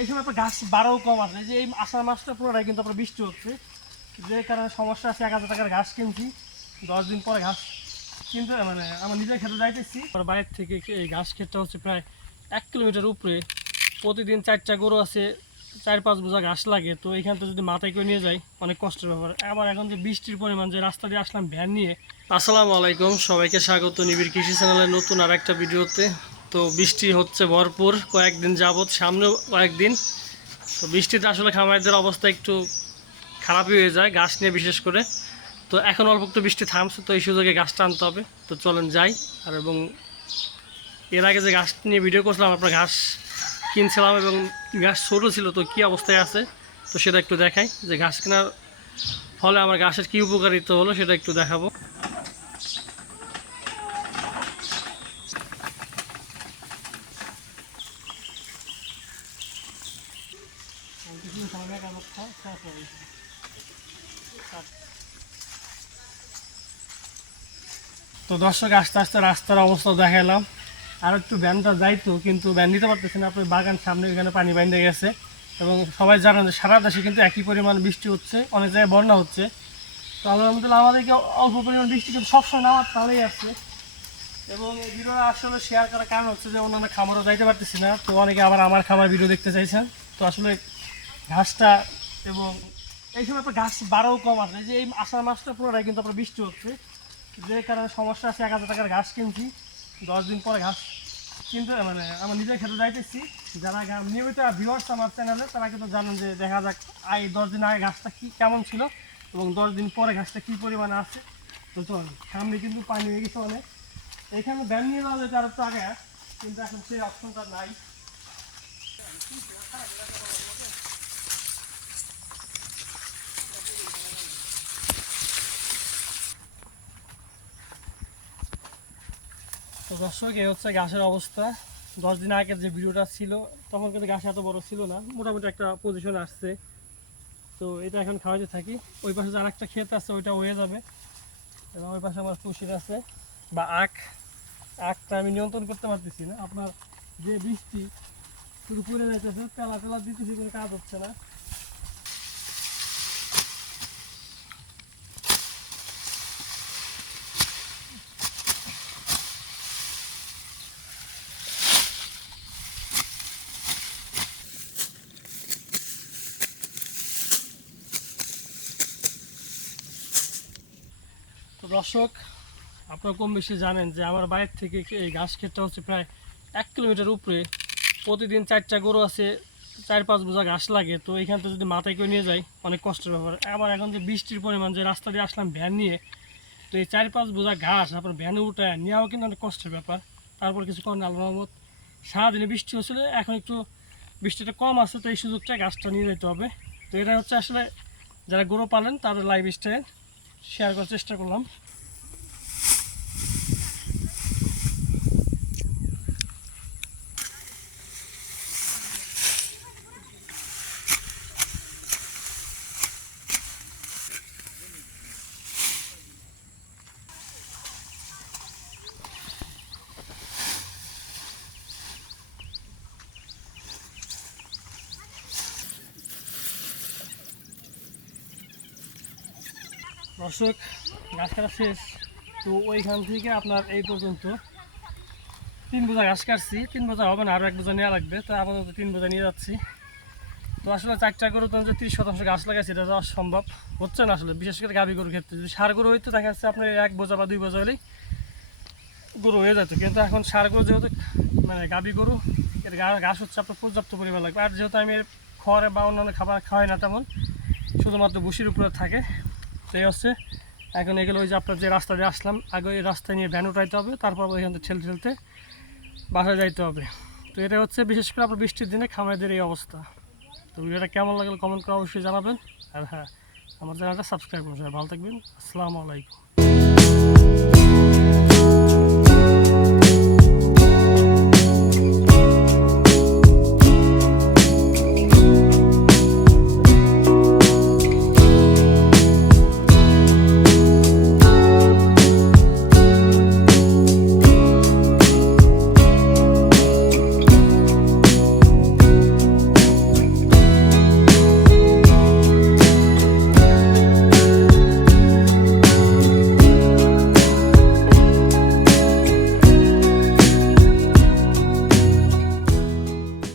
এই সময় আপনার ঘাস বাড়াও কম এই যে এই আষাঢ় মাসটা পুরোটাই কিন্তু আপনার বৃষ্টি হচ্ছে। যে কারণে সমস্যা আছে, এক হাজার টাকার ঘাস কিনছি। দশ দিন পরে ঘাস কিনতে মানে আমার নিজের খেতে যাইতেছি। বাইরের থেকে এই ঘাস ক্ষেতটা হচ্ছে প্রায় এক কিলোমিটার উপরে। প্রতিদিন চারটা গরু আছে, চার পাঁচ বোঝা ঘাস লাগে। তো এইখান থেকে যদি মাথায় করে নিয়ে যাই, অনেক কষ্টের ব্যাপার। আবার এখন যে বৃষ্টির পরিমাণ, যে রাস্তা দিয়ে আসলাম ভ্যান নিয়ে। আসসালামু আলাইকুম, সবাইকে স্বাগত নিবিড় কৃষি চ্যানেলের নতুন আর একটা ভিডিওতে। তো বৃষ্টি হচ্ছে ভরপুর, কয়েকদিন যাবৎ, সামনেও কয়েকদিন। তো বৃষ্টিতে আসলে খামারিদের অবস্থা একটু খারাপই হয়ে যায় গাছ নিয়ে বিশেষ করে। তো এখন অল্প একটু বৃষ্টি থামছে, তো এই সুযোগে গাছটা আনতে হবে। তো চলেন যাই, আর এবং এর আগে যে গাছ নিয়ে ভিডিও করছিলাম, আপনার ঘাস কিনছিলাম এবং ঘাস ছোটো ছিল, তো কী অবস্থায় আছে? তো সেটা একটু দেখাই, যে ঘাস কেনার ফলে আমার ঘাসের কী উপকারিতা হলো সেটা একটু দেখাবো। তো দর্শক, আস্তে আস্তে রাস্তার অবস্থা দেখালাম। আর একটু ভ্যানটা যাইতো, কিন্তু ব্যান নিতে পারতেছে না। আপনার বাগান সামনে এখানে পানি বাইন্দে গেছে। এবং সবাই জানেন যে সারা দেশে কিন্তু একই পরিমাণ বৃষ্টি হচ্ছে, অনেক জায়গায় বন্যা হচ্ছে। তো আলহামদুলিল্লাহ আমাদেরকে অল্প পরিমাণ বৃষ্টি, কিন্তু সবসময় নামার তাহলেই আসছে এবং এই ভিডিও আসলে শেয়ার করার কারণ হচ্ছে যে অন্যান্য খামারও যাইতে পারতেছি না। তো অনেকে আবার আমার খামার ভিডিও দেখতে চাইছেন। তো আসলে ঘাসটা এবং এই সময় আপনার ঘাস বাড়াও কম এই যে এই আষাঢ় মাসটা পুরোটাই কিন্তু আপনার বৃষ্টি হচ্ছে। যে কারণে সমস্যা আছে, এক হাজার টাকার ঘাস কিনছি। দশ দিন পরে ঘাস কিন্তু মানে আমার নিজের খেতে যাইতেছি। যারা নিয়মিত ভিউয়ার্স আমার চ্যানেলে তারা কিন্তু জানেন যে দেখা যাক এই দশ দিন আগে ঘাসটা কী, কেমন ছিল এবং দশ দিন পরে ঘাসটা কী পরিমাণে আছে। তো চল সামনে কিন্তু পানি হয়ে গেছে অনেক। এখানে ব্যান নিয়ে যাওয়া আরও একটু আগে, কিন্তু এখন সেই অপশনটা নাই। তো দর্শক, এই হচ্ছে গাছের অবস্থা। দশ দিন আগের যে ভিডিওটা ছিল, তখন কিন্তু গাছ এত বড় ছিল না, মোটামুটি একটা পজিশন আসছে। তো এটা এখন খাওয়াতে থাকি। ওই পাশে যে আরেকটা ক্ষেত আছে, ওইটা হয়ে যাবে। এবং ওই পাশে আমার তুষির আছে, বা আখ। আখটা আমি নিয়ন্ত্রণ করতে পারতেছি না। আপনার যে বৃষ্টি শুরু করে যাইতেছে, তেলা তেলা দিতেছি কোনো কাজ হচ্ছে না। দর্শক, আপনারা কম বেশি জানেন যে আমার বাইরের থেকে এই ঘাস ক্ষেতটা হচ্ছে প্রায় এক কিলোমিটার উপরে। প্রতিদিন চারটা গরু আছে, চার পাঁচ বোঝা ঘাস লাগে। তো এইখান থেকে যদি মাথায় করে নিয়ে যাই, অনেক কষ্টের ব্যাপার। আবার এখন যে বৃষ্টির পরিমাণ, যে রাস্তা দিয়ে আসলাম ভ্যান নিয়ে, তো এই চার পাঁচ বোঝা ঘাস আপনার ভ্যানে উঠায় নেওয়াও কিন্তু অনেক কষ্টের ব্যাপার। তারপর কিছু করেন আল্লাহ রহমত। সারাদিনে বৃষ্টি হচ্ছিল, এখন একটু বৃষ্টিটা কম আছে, তো এই সুযোগটা গাছটা নিয়ে যেতে হবে। তো এটা হচ্ছে আসলে যারা গরু পালেন, তাদের লাইফ স্টাইল শেয়ার করার চেষ্টা করলাম। দর্শক, গাছ কাটা শেষ। তো ওইখান থেকে আপনার এই পর্যন্ত। তিন বোঝা ঘাস কাটছি। তিন বোঝা হবে না আরও এক বোঝা নেওয়া লাগবে। তো আপাতত তিন বোঝা নিয়ে যাচ্ছি। তো আসলে চারটা গরু তো তিরিশ শতাংশ গাছ লাগাইছে, এটা যাওয়া সম্ভব হচ্ছে না আসলে, বিশেষ করে গাভী গরুর ক্ষেত্রে। যদি সার গরু হইতো, দেখা যাচ্ছে আপনার এক বোঝা বা দুই বোঝা হলেই গরু হয়ে যেত। কিন্তু এখন সার গরু যেহেতু মানে গাভী গরু, এর গা- ঘাস হচ্ছে আপনার পর্যাপ্ত পরিমাণ লাগবে। আর যেহেতু আমি খড়ে বা অন্যান্য খাবার খাওয়াই না তেমন, শুধুমাত্র ভুসির উপরে থাকে। এই হচ্ছে এখন এগুলো ওই যে আপনার যে রাস্তা দিয়ে আসলাম, আগে ওই রাস্তায় নিয়ে ভ্যান উঠাইতে হবে, তারপর ওইখান থেকে ঠেলতে ঠেলতে বাসায় যাইতে হবে। তো এটা হচ্ছে বিশেষ করে আপনার বৃষ্টির দিনে খামারিদের এই অবস্থা। তো ভিডিওটা কেমন লাগল কমেন্ট করে অবশ্যই জানাবেন। আর হ্যাঁ আমার চ্যানেলটা সাবস্ক্রাইব করুন সবাই। ভালো থাকবেন। আসসালামু আলাইকুম।